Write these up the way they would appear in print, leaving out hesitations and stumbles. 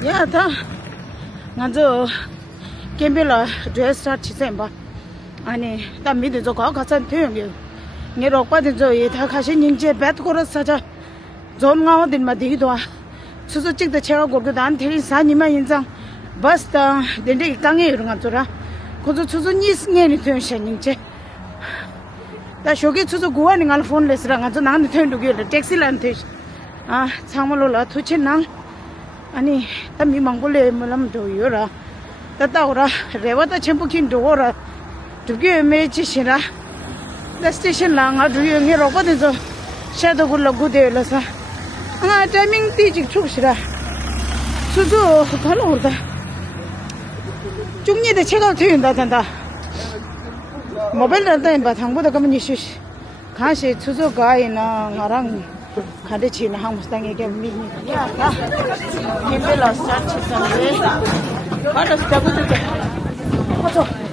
Yeah, 나저 캠벨라 드레스 치셈바 아니 다 미드 저 가서 태용게 내가 빠진 저에 다 가신 인제 배트고로 사자 좀 나오든 마디도 수수 찍다 제가 거기 나한테 사니만 인장 버스다 근데 땅에 이런 거 줘라 그저 수수 니스년이 되신 인제 다 쇼게 수수 고하는 걸 폰레스랑 아주 나한테 태운게 택시란테 아 참말로 투치낭 아니 담이 망골레 몰람도 요라 따따오라 레와다 쳔부킨 도오라 두개 매치시라 다 스테이션 랑아 두용이 로고데서 샤도굴로 구데라서 아 타이밍 티직 축시라 수수 갈로다 중니데 체가 되는다 단다 모바일 단다 바 당보다 가면 이슈 가시 수수 가이나 나랑 가르치는 한국당에게 미니야 힘들어 스타트했는데 알았어 잡을게 가자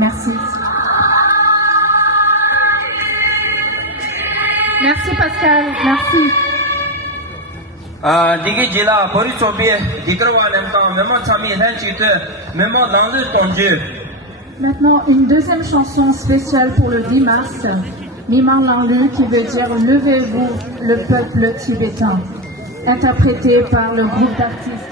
Merci. Merci Pascal, merci. Digi jila pori sobi dikrawa lemta memo chami hen chite memo langli tonju. Maintenant, une deuxième chanson spéciale pour le 10 mars, Mimang Langli, qui veut dire Levez-vous, le peuple tibétain, interprétée par le groupe d'artistes.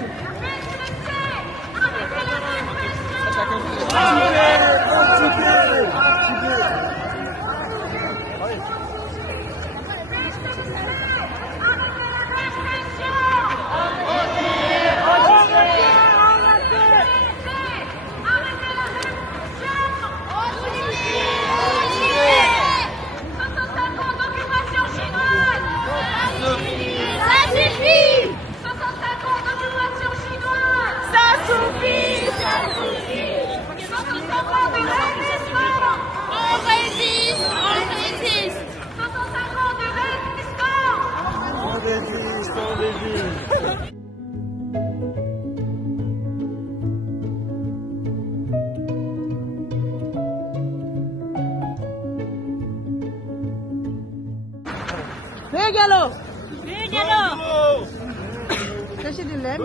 Végalo! Kasi dile,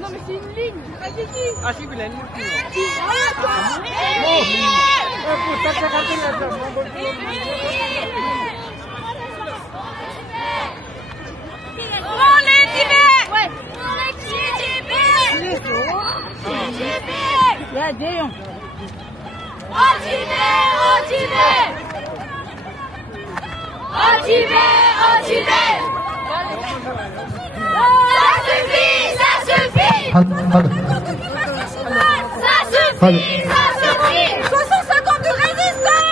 Non mais c'est une ligne, pas des lignes. Ah si, vous l'avez Ça suffit 60 ans de résistance.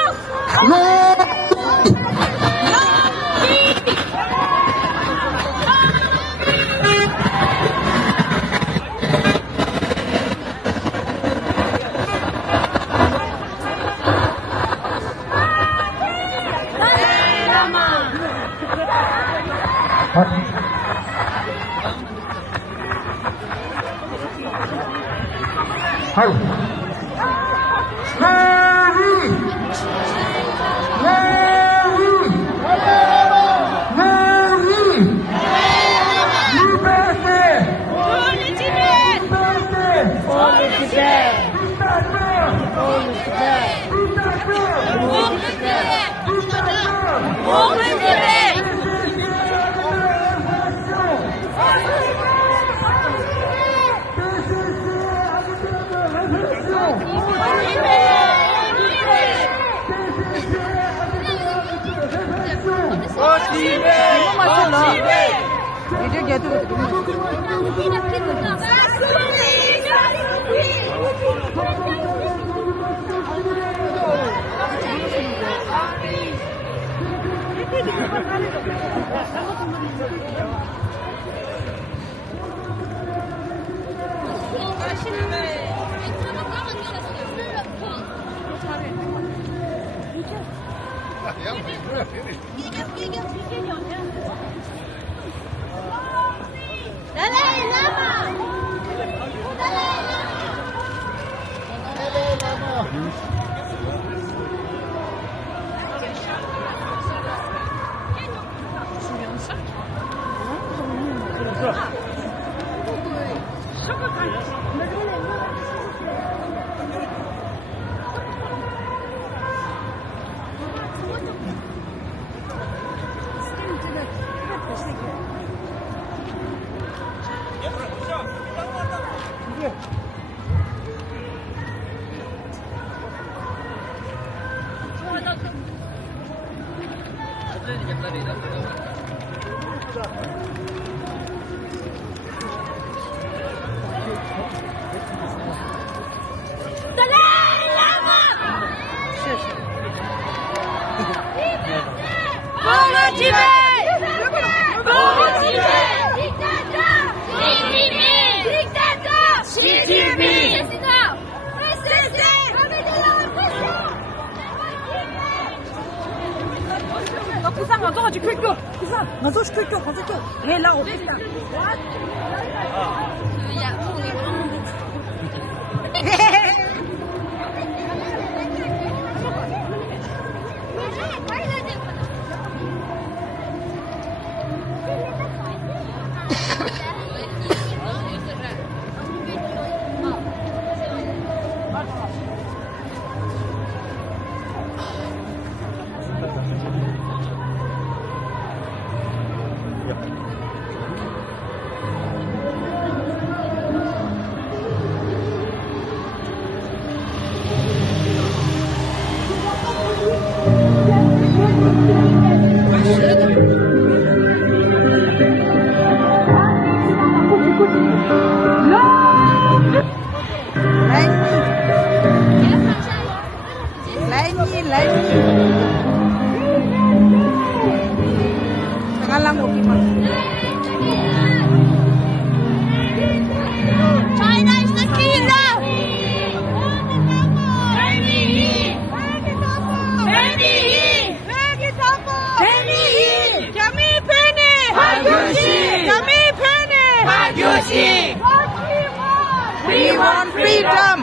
want freedom.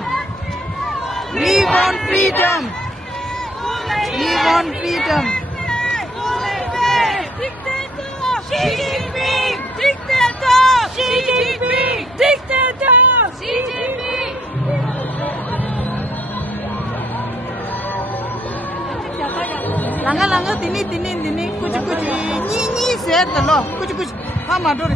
We want freedom. We want freedom. Xi Jinping! Dictator! Xi Jinping! Dictator! Xi Jinping! Langa tini kuch ni set lo kuch hama dor.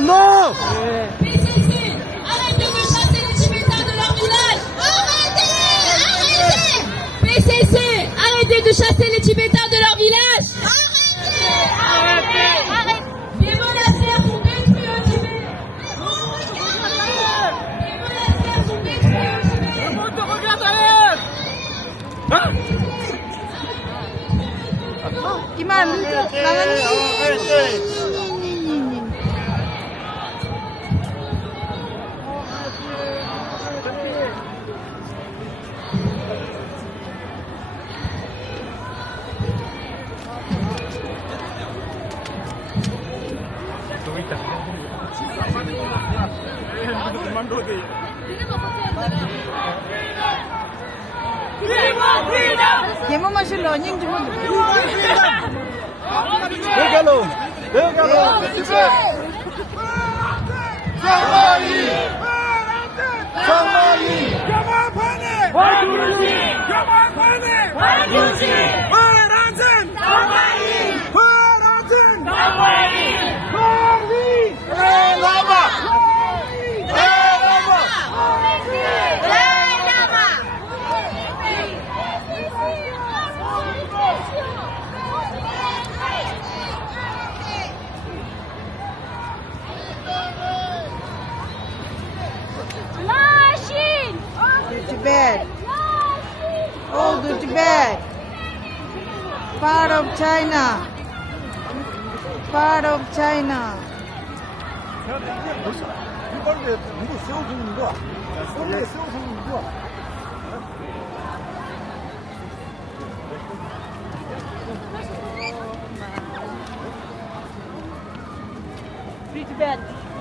No! PCC, arrêtez de chasser les Tibétains de leur village. Arrêtez! PCC, arrêtez de chasser les Tibétains de leur village. Arrêtez! Les monastères sont détruits au Tibet. Les monastères sont détruits au Tibet. Le monde te regarde derrière. Iman, langa ni. Kemo masih lo nying cuma. Tibet. All the Tibet. Part of China. Part of China. 이빨에 누구 세워주는 거야? 손에 세워주는 거야? Free Tibet.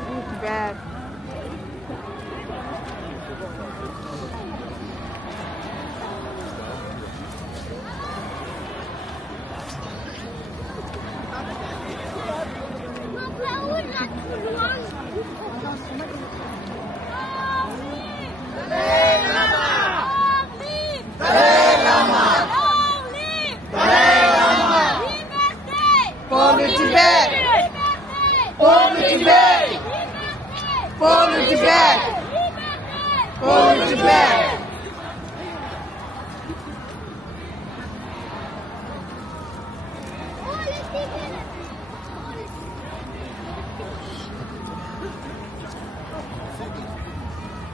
Free Tibet. For the Tibet. For the Tibet. For the Tibet. For the Tibet.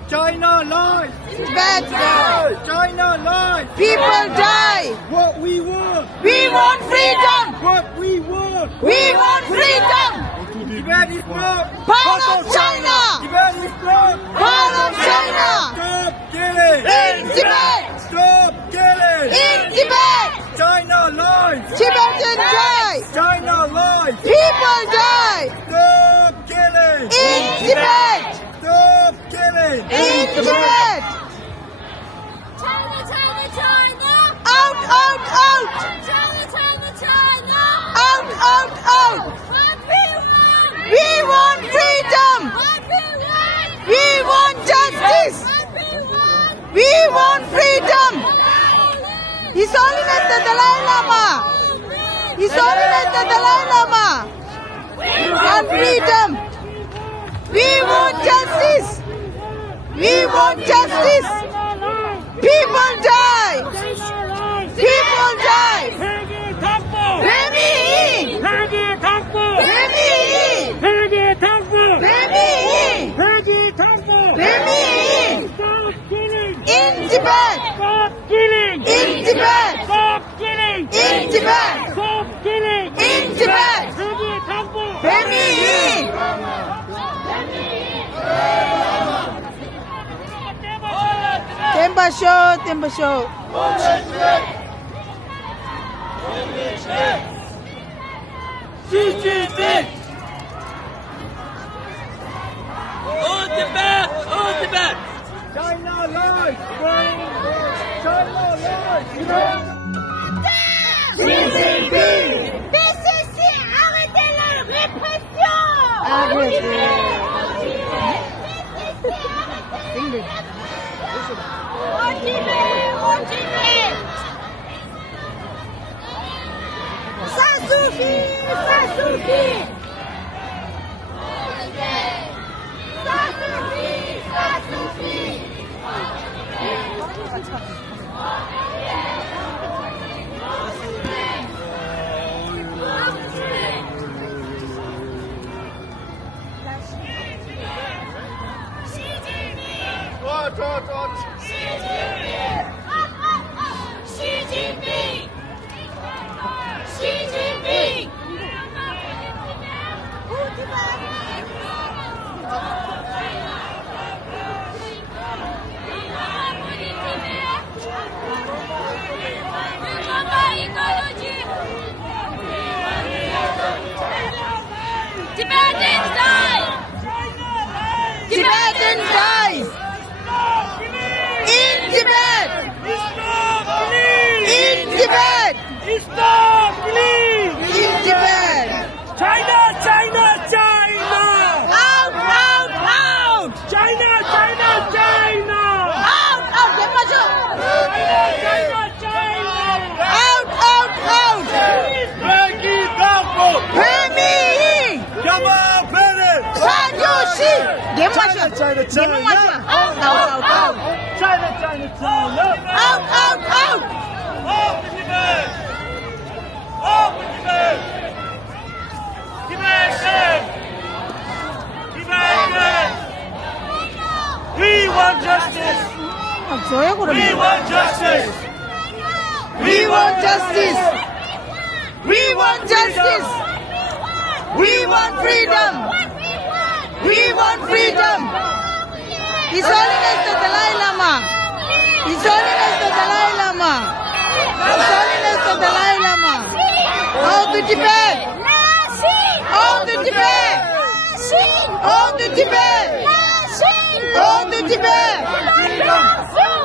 China lies! Tibet die. China lies! People die. What we want! We want freedom. What we want! We want freedom. Tibet is not Part of China. Tibet is not Part of China. Stop killing! In Tibet. Stop killing! In Tibet. China lies! Tibetan die. China lies! People die. Stop killing! In Tibet. Stop killing! In Tibet. China, China, China! Out, out, out. China, China, China! Out, out, out. What we want! We want freedom. What we want! We want justice. What we want! We want freedom. Holy! His Holiness the Dalai Lama. His Holiness the Dalai Lama. We want freedom. We want justice. We want justice. People die. People die. Let me in. Let me in. Let me in. Let me in. In Tibet. In Tibet. In Tibet. In Tibet. Let me in. Timba show. Au Tibet! Au Tibet! China lies! China lies! PCC, arrêtez la répression! Au Tibet! Ça suffit! Ça suffit! Ça suffit! Ça suffit! Xi Jinping! Xi Jinping! Tibetans die! Tibetans dies! In Tibet! In Tibet! Stop, please! In Tibet! China, China, China! Out, out, out! China, China, China! Out, out, Timba China, China! Out, out, out! Becky Bambo! Pemi! Come on, Bennett! Sajoshi! Timba show. China, China! Out, out, out! China, China, China! Out, out, out! Off the Tibet! Off the Tibet! Tibetan! Tibetan! We want justice! 저에 We 그러면 want justice! We want justice! We want justice! We want freedom! We want freedom! His Holiness the Dalai Lama! His Holiness the Dalai Lama! His Holiness the Dalai Lama! Out to Tibet! Out to Tibet! Out to Tibet! Out to Tibet!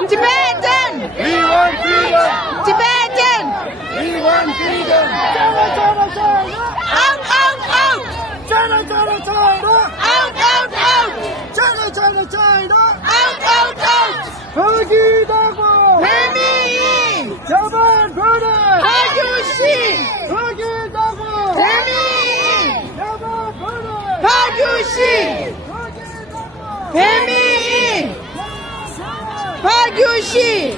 Tibetan! We want freedom! Tibetan! We want freedom! China, China, China! Out, out, out! China, China, China! Out, out, out! China, China, China! Out, out, out! 거기다고! Pemi! 자만 버려! Hajushi! 거기다고! Pemi! 자만 버려! Hajushi! 거기다고! Pemi! Hajushi!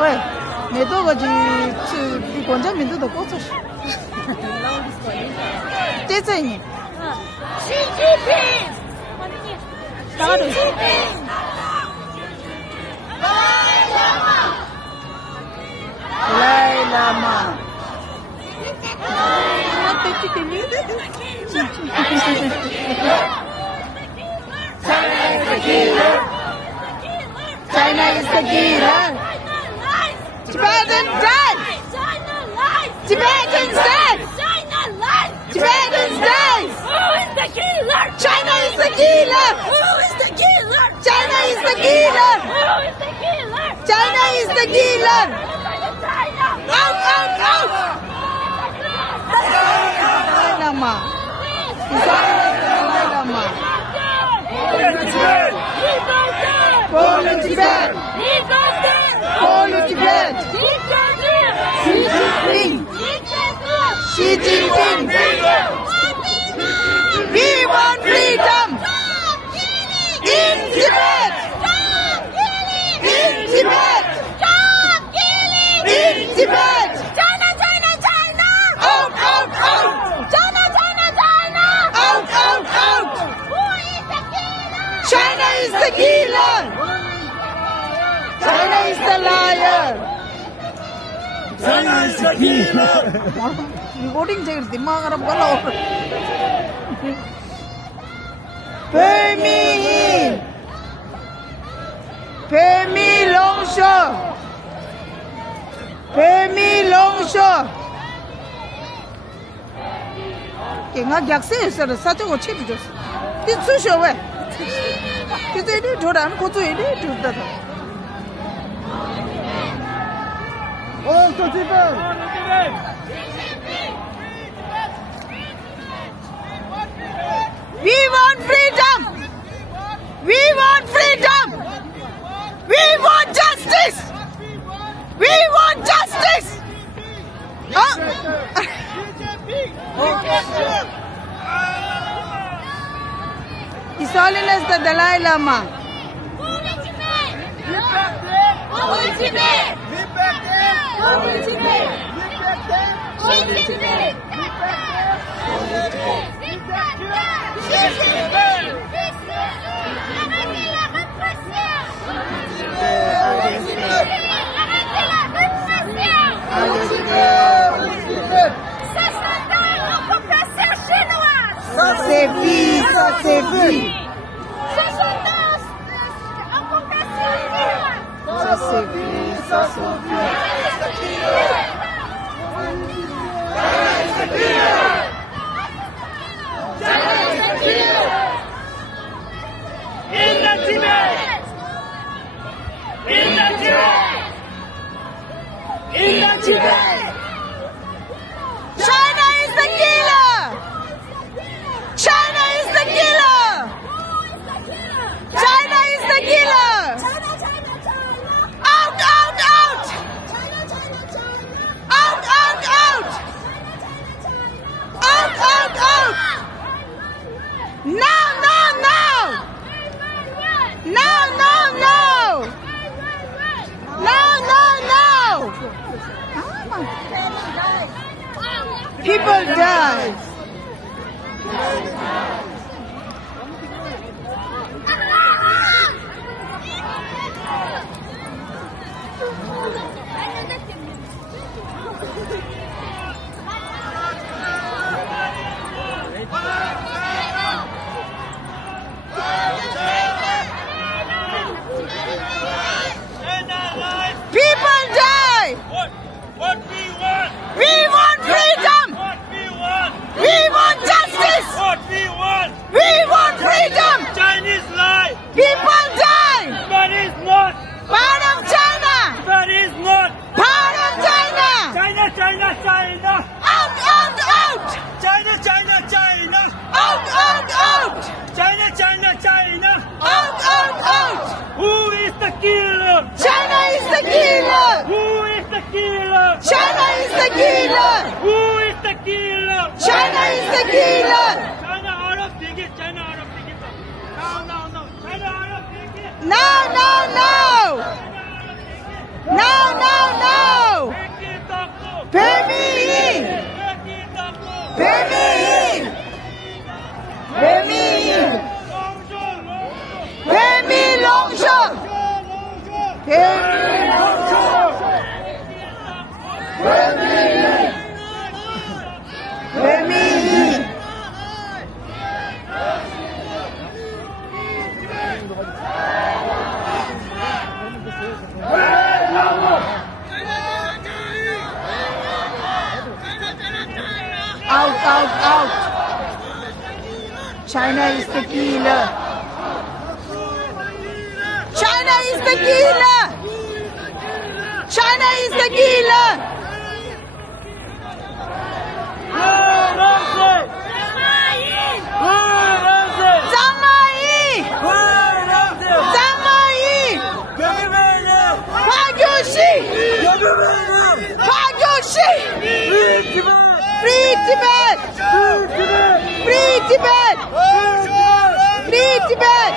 왜? 내도 거지 이 권장민들도 꽂혔어. 떼자니. 시진핑! 나가도 라이라마. China is the killer. Tibetan dead. Tibetans dead. Tibetans dead. Who is the killer? China is the killer. Who is the killer? China is the killer. Who is the killer? China is the killer. China! Out, out, out. Dalai Lama. Dalai Lama. All in Tibet. All in Tibet. Xi Jinping. Xi Jinping. We want freedom. In Tibet. In Tibet. In Tibet. Out, out, out. Out, out, out. China is the killer. China is the liar. China is the killer! Recording चाहिए दिमाग खराब कर लो 北米，北米龙蛇，北米龙蛇。给俺讲谁说的？啥叫我吃的就是？你出学喂，你这里做人可嘴里做的。哦，走这边。We want freedom. We want freedom. We want justice. We want justice. His Holiness the Dalai Lama. Ça c'est vie, ça c'est vie. Ça c'est vie, ça c'est vie. In the Tibet! In the Tibet! In the Tibet! China is the killer. China is the killer. China is the killer. Out, out, out. Out, out, out. Out, out, out. No, no, no. No, no, no. No, no, no. People die. People die. What we want! We want freedom. What we want! We want justice. What we want! We want freedom. Chinese lie! People die. That is not! Part of China. That is not! Part of China. China, China, China! Out, out, out. China, China, China! Out, out, out. China, China, China! Out, out, out. Who is the killer? China is the killer. Who is the killer? China is the killer. Who is the killer? China is the killer. China out of ticket! China out of ticket! No, no, no! China out of ticket! No, no, no. No, no, no. Baby. Baby. Baby. Baby long shot. Baby long shot. Baby. Out, out, out. China is the killer. China is the killer. China is the killer. Zamayi. Zamayi. Fagoshi. Fagoshi. Free Tibet. Free Tibet. Free Tibet.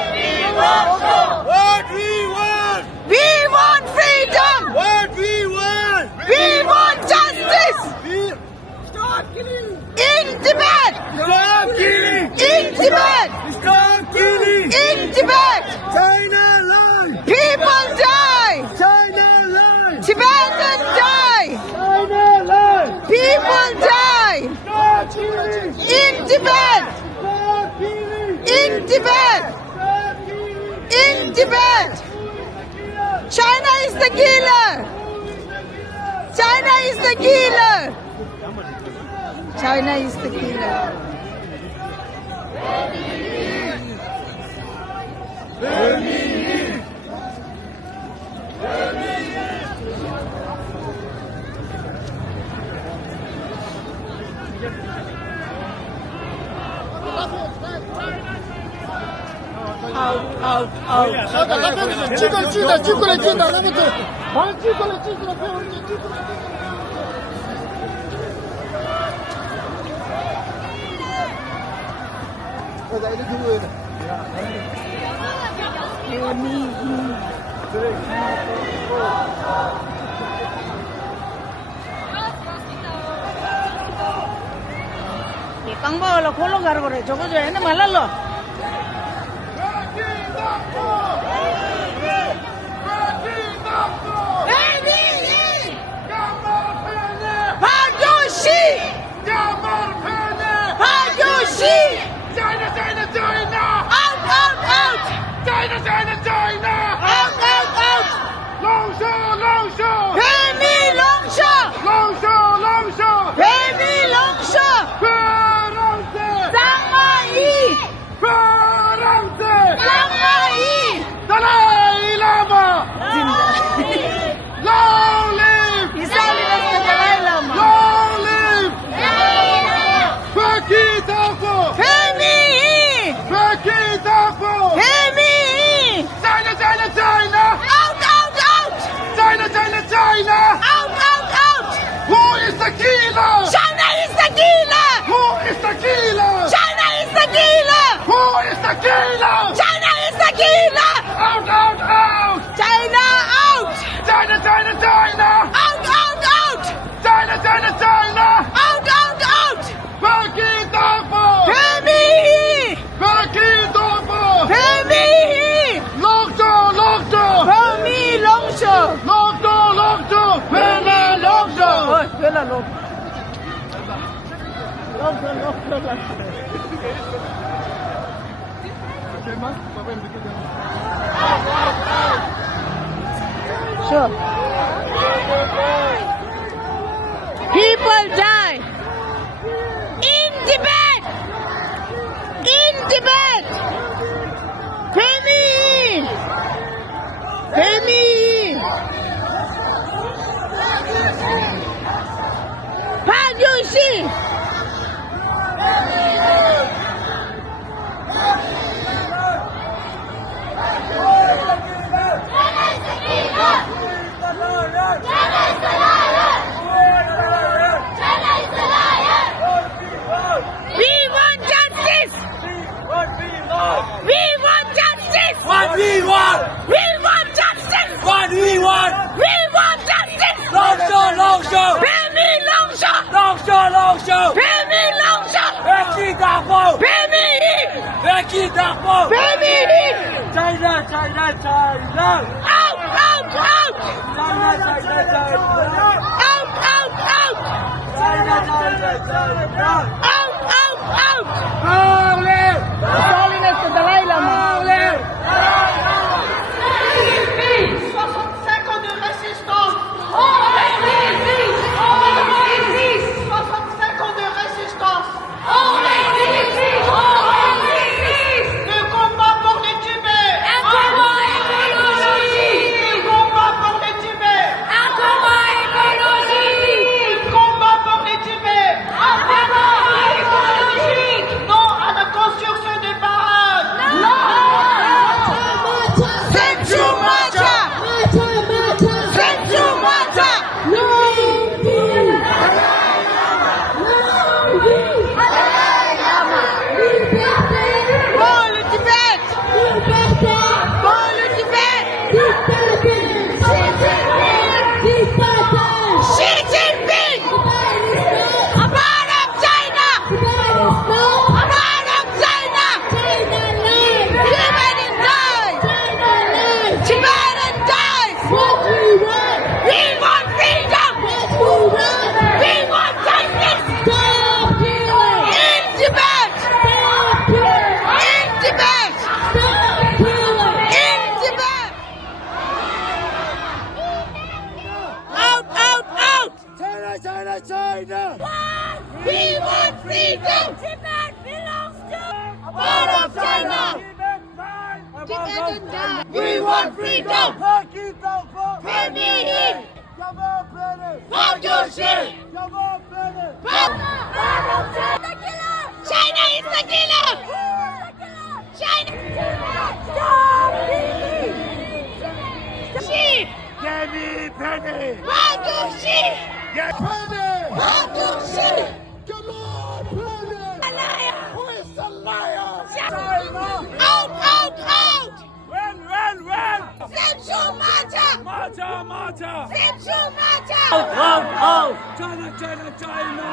What we want! We want freedom. What we want! We want Tibet! In Tibet! China is the killer! China is the killer! China is the killer. Out. 进过来，那个走，往进过来，不要进过来。我在这头的。이 깡바올라 골로 가라 그래. 저거 저 애는 말랄로. Sure. People die in Tibet. In Tibet. Pay me. Pay me. How do you see? Combat pour les Tibet! China! We want freedom! Tibet belongs to part of China! Tibetan die! We want freedom! Permitting! Accusations! China is the killer! China! Stop beating! Sheep! Give me penny! Accusations! Get penny! Accusations! Come on, penny! A liar! Who is the liar? China! Out! Out! Out! Run! Zemshu Macha! Marcha! Zemshu Macha! China!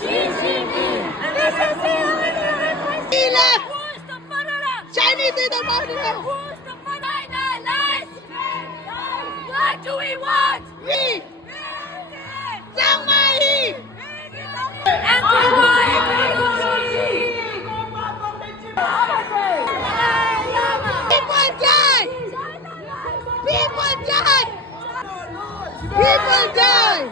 This is the only killer! Who's the murderer? Chinese is the murderer! Who's the murderer? Lies! What do we want? We! Zhangmai! And people die! People die! People die!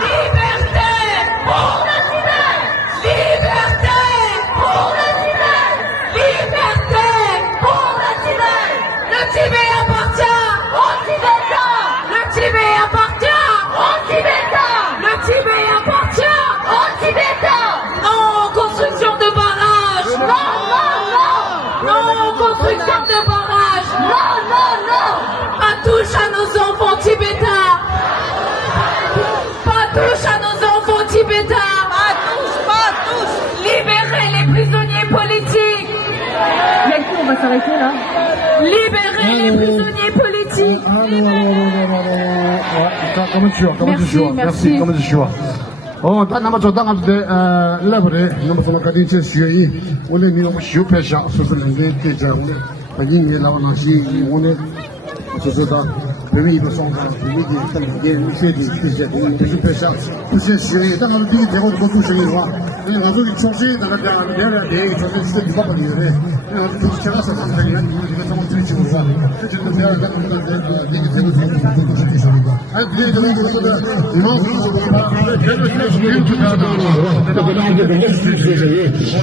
Liberté pour le Tibet! Liberté pour le Tibet! Liberté pour le Tibet! Le Tibet appartient aux Tibétains! Le Tibet appartient aux Tibétains! Le Tibet appartient aux Tibétains! Non aux constructions de barrages! Non! Non aux constructions de barrages! Non! Pas touche à nos enfants tibétains! Pas touche à nos enfants tibétains! Pas touche! Libérez les prisonniers politiques! On va s'arrêter là. Libérez les prisonniers politiques! Merci. 哦，那么做当时的来不得，那么怎么搞的这学艺？我呢，你我修拍下，说是那个给这我呢，把你们那个那些我呢，就是到北美一个双方，北美的等的确定这些东西不是拍下，不是学艺，但是第一天我做学艺的话，我说你重新那个讲聊聊天，重新是你爸爸留的，然后就是其他什么的，你看你这个怎么追求是吧？这就是不要那个这个这个都是你说的吧？还有别的东西说的，你们不是说的，全部是没有看到的，这个大家的历史是什么？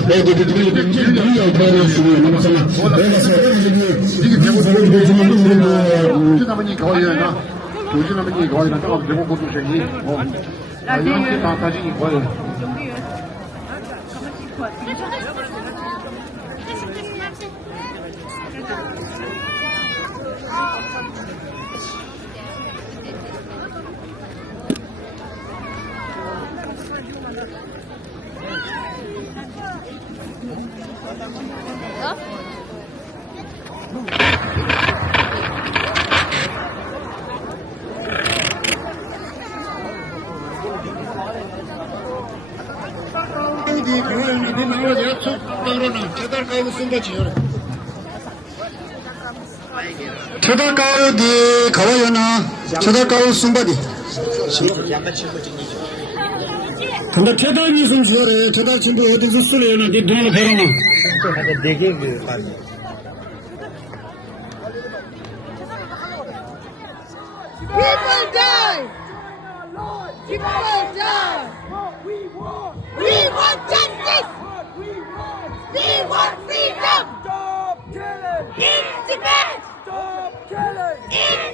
这个没有看到是那么什么？我那个这个节目是就那么你搞一点的，就那么你搞一点，正好节目播出声音哦，还有这帮大家一块的。초달가오디 가와요나 초달가오 숨바디 근데 태달이 좀 주어래 태달 친구 어디서 쓰래요나 네 눈으로 배라나 People die! People die! We want justice! We want freedom! Stop killing! In Tibet! Stop killing! In